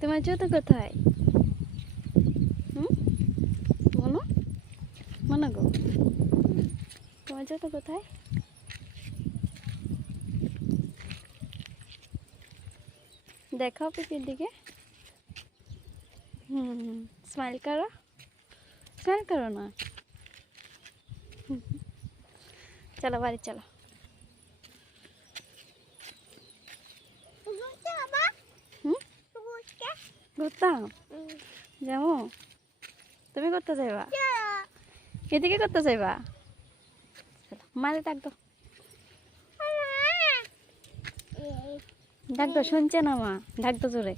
তোমার জুতো কোথায়? বলো মনে গো, তোমার জুতো কোথায়? দেখাও পিপির দিকে। স্মাইল করো, স্মাইল করো না। চলো বাড়ি চলো। ঘুরতাম যাবো। তুমি করতে যাইবা? এদিকে করতে যাইবা? মারে ডাক দো, ডাক দো, শুনছে না মা? ডাক দো জোরে।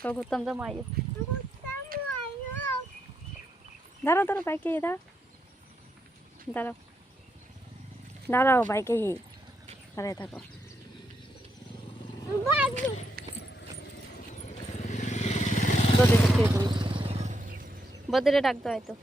তো ঘুরতাম তো মাইও। দাঁড়াও দাঁড়াও, বাইকে দাঁড়াও, দাঁড়াও দাঁড়াও, বাইকে দাঁড়ায় থাকো। বদিরে ডাক দাও, হয়তো